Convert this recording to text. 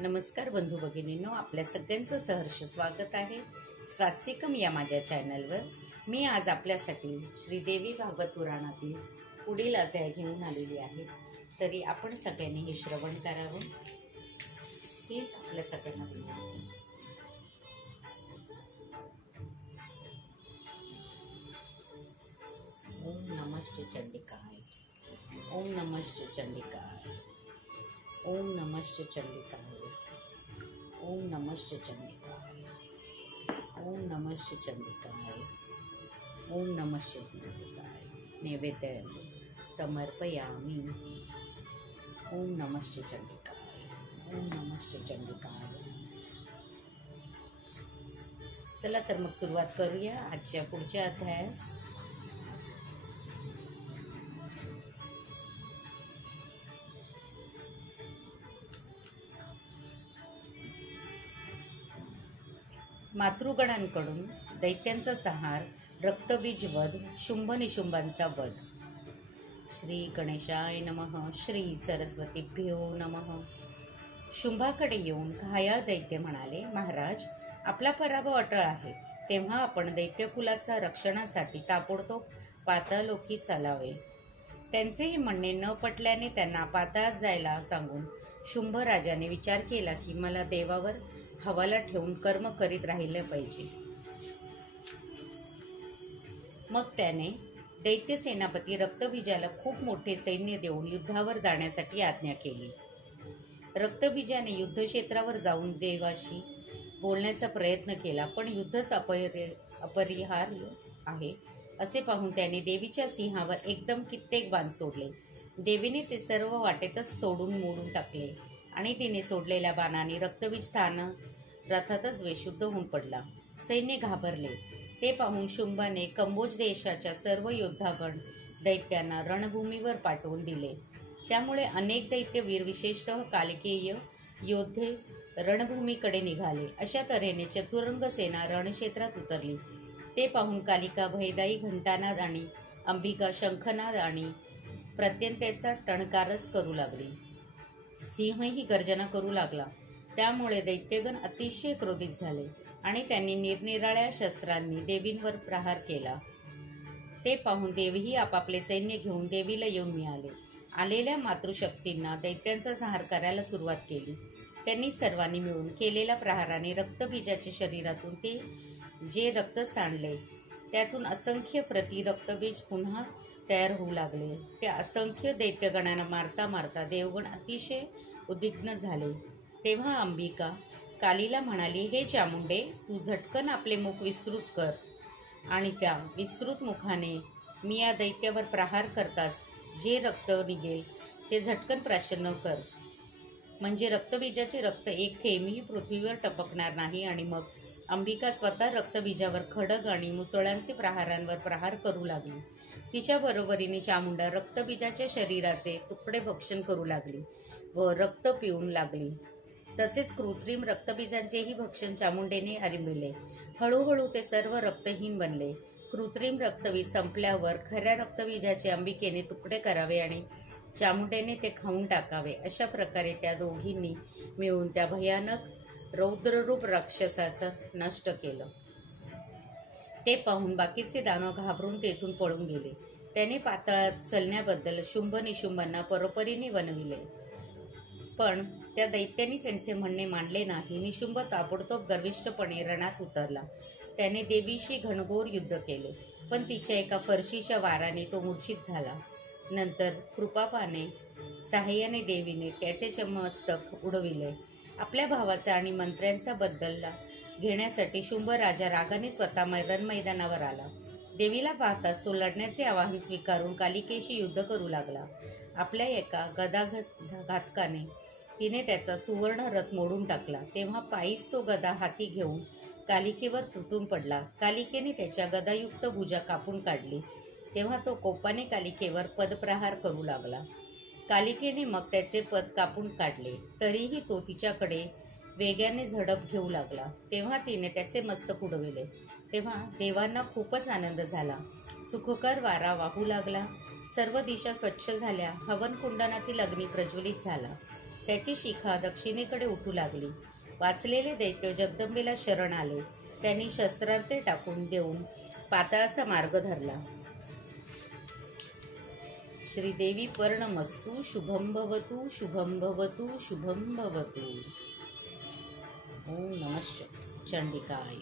नमस्कार बंधू भगिनींनो, आपल्या सगळ्यांचं सहर्ष स्वागत आहे स्वास्तिकम या माझ्या चॅनलवर। मी आज आपल्यासाठी श्रीदेवी भागवत पुराणातील पुढील अध्याय घेऊन आलेली आहे। तरी आपण सगळ्यांनी हे श्रवण करावं हीच आपल्या सगळ्यांना विनंती। ओम नमः चंडिकाय, ओम नमः चंडिकाय, ओम नमः चंडिकाय, ओम नमः चंडिकाय, ओम नमः चंडिकाय, ओम नमः चंडिकाय। नैवेद्य समर्पयामि। ओम नमः चंडिकाय, ओम नमः चंडिकाय। चला तर मग सुरुवात करूया आजच्या पुढच्या अध्यायास। मातृगणांकडून दैत्यांचा संहार, रक्तबीज वध, शुंभ निशुंभांचा वध। श्री गणेशाय नमः। श्री सरस्वतीभ्यो नमः। शुंभाकडे येऊन घायाळ दैत्य म्हणाले, महाराज, आपला पराभव अटळ आहे, तेव्हा आपण दैत्यकुलाचा रक्षणासाठी ताबडतोब पाताळलोकी चालावे। त्यांचे हे म्हणणे न पटल्याने त्यांना पाताळात जायला सांगून शुंभ राजाने विचार केला की मला देवावर हवाला ठेवून कर्म करीत राहिले पाहिजे। मग त्याने दैत्य सेनापती रक्तबीजाला खूप मोठे सैन्य देऊन युद्धावर जाण्यासाठी आज्ञा केली। रक्तबीजाने युद्धक्षेत्रावर जाऊन देवाशी बोलण्याचा प्रयत्न केला, पण युद्धच अपरिहार्य आहे असे पाहून त्याने देवीच्या सिंहावर एकदम कित्येक बाण सोडले। देवीने ते सर्व वाटेतच तोडून मोडून टाकले आणि तिने सोडलेल्या बाणाने रक्तबीज स्थान रथातच बेशुद्ध होऊन पडला। सैन्य घाबरले। ते पाहून शुंभाने कंबोज देशाच्या सर्व योद्धागण दैत्यांना रणभूमीवर पाठवून दिले। त्यामुळे अनेक दैत्यवीर, विशेषतः कालिकेय योद्धे रणभूमीकडे निघाले। अशा तऱ्हेने चतुरंग सेना रणक्षेत्रात उतरली। ते पाहून कालिका भयदायी घंटानाद आणि अंबिका शंखनाद आणि प्रत्यंत्याचा टणकारच करू लागली। सिंहही गर्जना करू लागला। त्यामुळे दैत्यगण अतिशय क्रोधित झाले आणि त्यांनी निरनिराळ्या शस्त्रांनी देवींवर प्रहार केला। ते पाहून देवही आपापले सैन्य घेऊन देवीला येऊन मिळाले। आलेल्या मातृशक्तींना दैत्यांचा संहार करायला सुरुवात केली। त्यांनी सर्वांनी मिळून केलेल्या प्रहाराने रक्तबीजाच्या शरीरातून ते जे रक्त सांडले त्यातून असंख्य प्रति रक्तबीज पुन्हा तयार होऊ लागले। त्या असंख्य दैत्यगणांना मारता मारता देवगण अतिशय उद्विग्न झाले। तेव्हा अंबिका कालीला म्हणाली, हे चामुंडे, तू झटकन आपले मुख विस्तृत कर आणि त्या विस्तृत मुखाने मी या दैत्यावर प्रहार करताच जे रक्त निघेल ते झटकन प्राशन कर, म्हणजे रक्तबीजाचे रक्त एक थेंबही पृथ्वीवर टपकणार नाही। आणि मग अंबिका स्वतः रक्तबीजावर खडग आणि मुसळांचे प्रहारांवर प्रहार करू लागली। तिच्या बरोबरीने चामुंडा रक्तबीजाच्या शरीराचे तुकडे भक्षण करू लागली व रक्त पिऊन लागली। तसेच कृत्रिम रक्तबीजांचेही भक्षण चामुंडेने आरंभिले। हळूहळू ते सर्व रक्तहीन बनले। कृत्रिम रक्तबीज संपल्यावर खऱ्या रक्तबीजाचे अंबिकेने तुकडे करावे आणि चामुंडेने ते खाऊन टाकावे। अशा प्रकारे त्या दोघींनी मिळून त्या भयानक रौद्ररूप राक्षसाचं नष्ट केलं। ते पाहून बाकीचे दानव घाबरून तेथून पळून गेले। त्याने पाताळात चलण्याबद्दल शुंभ निशुंभांना परोपरीने बनविले, पण त्या दैत्यांनी त्यांचे म्हणणे मानले नाही। निशुंभ ताबडतोब गर्विष्ठपणे रणात उतरला। त्याने देवीशी घनघोर युद्ध केले, पण तिच्या एका फरशीच्या वाराने तो मूर्छित झाला। नंतर कृपापाने सहाय्याने देवीने त्याचे मस्तक उडविले। आपल्या भावाचा आणि मंत्र्यांचा बदला घेण्यासाठी शुंभ राजा रागाने स्वतः रणमैदानावर आला। देवीला पाहताच तो लढण्याचे आवाहन स्वीकारून कालिकेशी युद्ध करू लागला। आपल्या एका गदाघातकाने तिने त्याचा सुवर्ण रथ मोडून टाकला। तेव्हा पायीच तो गदा हाती घेऊन कालिकेवर तुटून पडला। कालिकेने त्याच्या गदायुक्त भुजा कापून काढली। तेव्हा तो कोपाने कालिकेवर पदप्रहार करू लागला। कालिकेने मग त्याचे पद कापून काढले, तरीही तो तिच्याकडे वेगाने झडप घेऊ लागला। तेव्हा तिने त्याचे मस्तक उडविले। तेव्हा देवांना खूपच आनंद झाला। सुखकर वारा वाहू लागला। सर्व दिशा स्वच्छ झाल्या। हवन कुंडनातील अग्नी प्रज्वलित झाला। त्याची शिखा दक्षिणेकडे उठू लागली. वाचलेले दैत्य जगदंबेला शरण आले. त्यांनी शस्त्रास्त्रे टाकून देऊन पाताळाचा मार्ग धरला. श्रीदेवी पर्णमस्तु. शुभं भवतु, शुभं भवतु, शुभं भवतु. ओम नमः चंडिकाय.